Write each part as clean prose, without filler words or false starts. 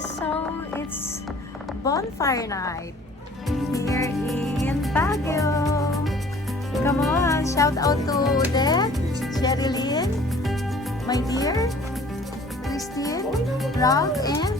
So it's bonfire night here in Baguio. Come on, shout out to Odette, Sherilyn, my dear, Christine, Rob, and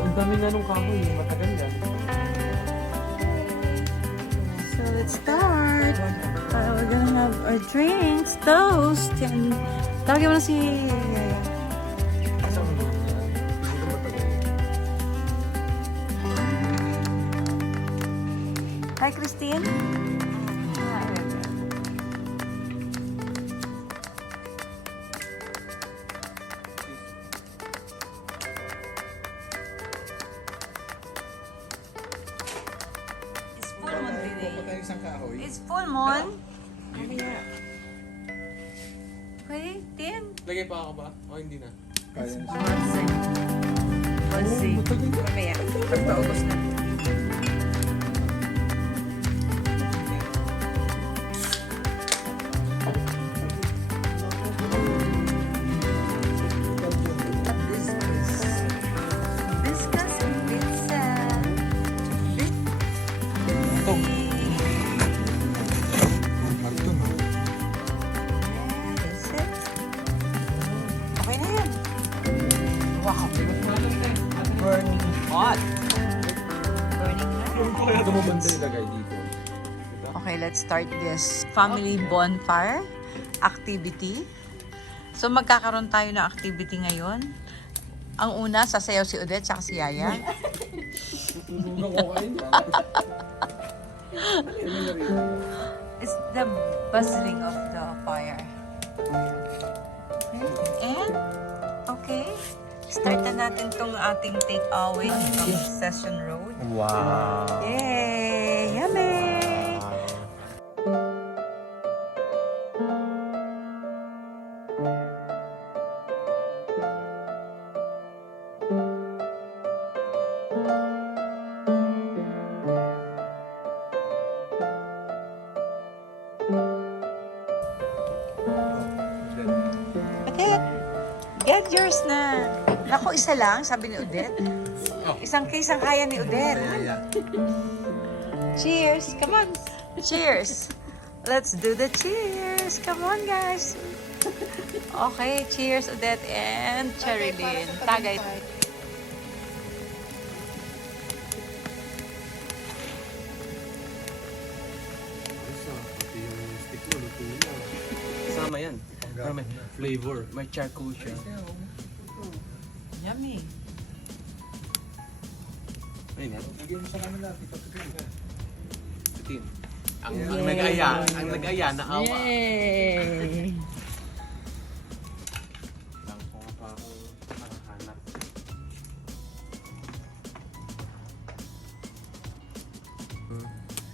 Ang dami na nung kahoy, matagal yan. so let's start. We're gonna have our drinks, toast, and tawagin mo na si Yaya. Hi, Christine. Hi. It's full moon today. It's full moon. Okay, Tin. Lagay pa ako ba? O hindi na? Let's see. Mamaya, pagpaubos na. Discuss and pizza. Ito. That's it. Okay na yan. Wow. Burning hot. Burning hot. Ito mo banda ilagay dito. Okay, let's start this family bonfire activity. So magkakaroon tayo ng activity ngayon. Ang una, sasayaw si Odette at si Yaya. It's the buzzing of the fire. Okay, start na natin tong ating take-away from Session Road. Wow. Yay! Yummy! Odette, get yours na. Naku, isa lang, sabi ni Odette. Isang case ang kaya ni Odette. Cheers! Come on! Cheers! Let's do the cheers! Come on, guys! Okay, cheers, Odette and Sherilyn. Tagay. Sama yan. May flavor. May charcoal siya. Yummy. Ayun yan. Tin. Ang nag-aya, naawa. Yay! Lang ko nga pa ako nakahanap.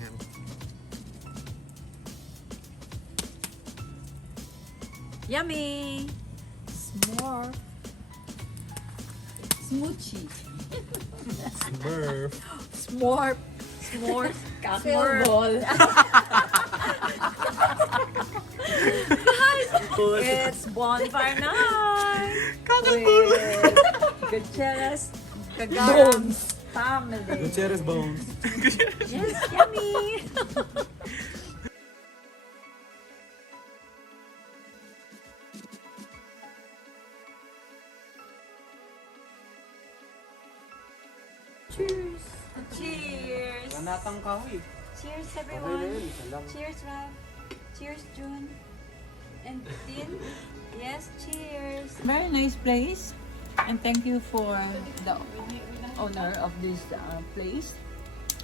Yan. Yummy! S'more. Smoochie. Burp. S'more. S'more. Kakilball. It's bonfire night. With Gutierrez Kagaram family. Gutierrez bones. Yes, yummy. Cheers. Cheers. Wanatang kahoy. Cheers, everyone. Cheers, Rob. Cheers, June. And Tin. Yes, cheers. Very nice place. And thank you for the owner of this place.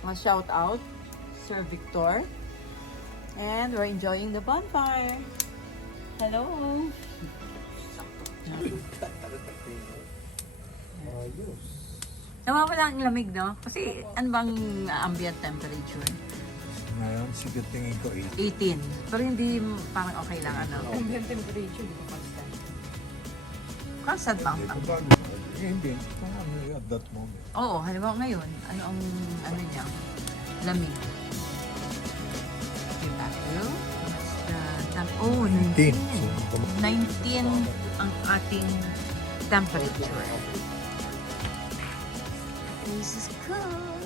A shout out, Sir Victor. And we're enjoying the bonfire. Hello. Nawawala ang lamig, no? Kasi ano bang ambient temperature? Ngayon, sige tingin ko 18. Pero hindi parang okay lang, ano? Ambient temperature, di ba constant? Constant ba? Hindi ko bago. Hindi. Kung ano at that moment. Oo, halimbawa ngayon, ano ang, ano niya, lamig. Diba? Oh, 19. 19 ang ating temperature. This is cool.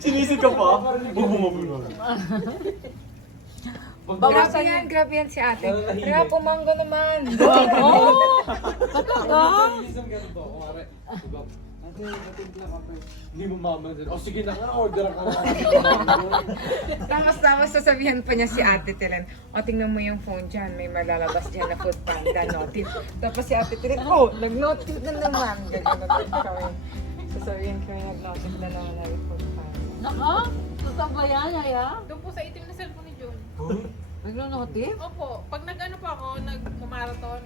Sinisig ka pa? Bumabulol. Grabe yan si ate. Kaya pumanggo naman. Oh! Talaga? Hindi mo mamansin. O sige na nga, order ka na. Tapos sasabihan pa niya si ate Telen, o tingnan mo yung phone dyan, may malalabas dyan na food panda notif. Tapos si ate Telen, oh, nag-notif na naman. Gagano'n kami. Sasabihin kami, nag-notif na naman na yung food panda. Naka? Totoo ba yan, Yaya? Doon po sa itim na cellphone ni John. Nagno-notif? Opo, pag nag-ano pa ako, nag-marathon,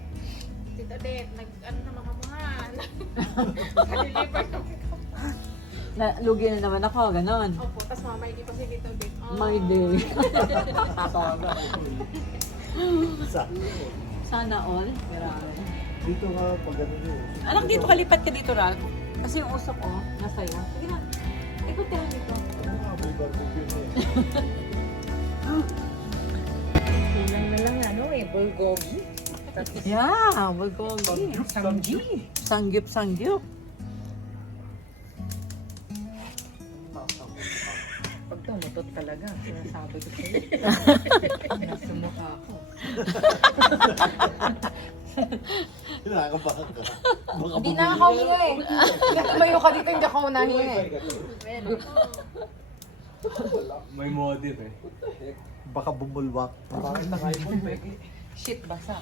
Tita Det, nag-ano na mamamuhan. Nag-deliver kami ko. Lugi na naman ako, ganon. Opo, tas mama, hindi pa si Tita Det. Oh. My day. Sana. Sana all. Grabe. Dito nga pag ano yun. Anak, dito kalipat ka dito, Ralph. Kasi yung usok ko, nasa iyo. Sige na. Ikot ka lang dito. Ano nga, may barbecue na eh. Kulang na lang ano bulgogi. Yeah, bulgogi. Samgi. Sangyup. Pag tumutot talaga, sinasabi ko sa'yo. Nasa mukha ko. Kinakabahan ka. Hindi na ako huminga eh. Tumayo ka dito, hindi ako unahin eh. May modif eh. Baka bumulwak. Bakit naka-iPhone, Becky? Shit, basa.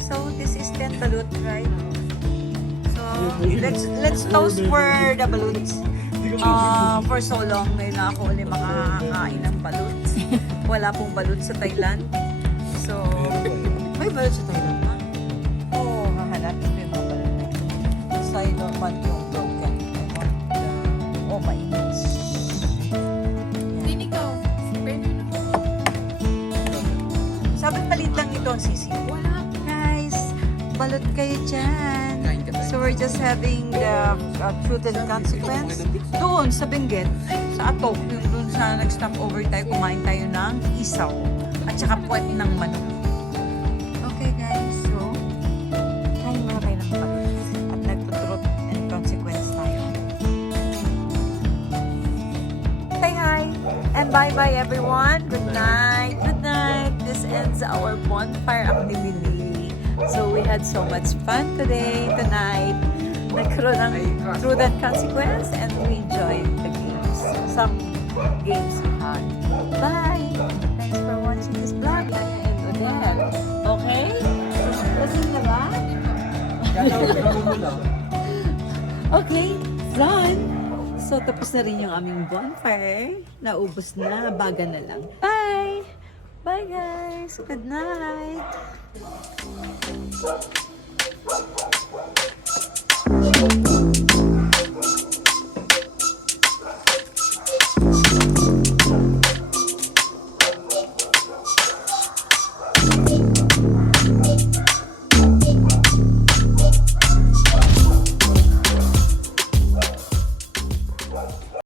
So, this is 10 balut, right? So, let's toast for the balloons. For so long, ngayon na ako ulit makakain ng balut. Wala pong balut sa Thailand. So, may balut sa Thailand ba? Oo, hahanapin ko yung mga balut. So, I don't want yung broken. I want the, oh my gosh. Hindi ikaw. Pwede na. Sabi palit lang ito ang sisi. Wala. Guys, balot kayo dyan. So we're just having the truth and consequence. Doon sa Benguet, sa Atok, yung doon sa nag-stop over tayo, kumain tayo ng isaw. At saka puwet ng manok. Okay guys, so kain muna tayo ng balot. At nag-truth and consequence tayo. Say hi! And bye-bye everyone! Good night! Good night! This ends our bonfire activity. So we had so much fun tonight. Nagkaroon ng truth and consequence and we enjoyed the games. Some games we had. Bye! Thanks for watching this vlog. And Odette. Okay? Lasing na ba? Okay, done! So tapos na rin yung aming bonfire. Naubos na, baga na lang. Bye! Bye guys! Good night!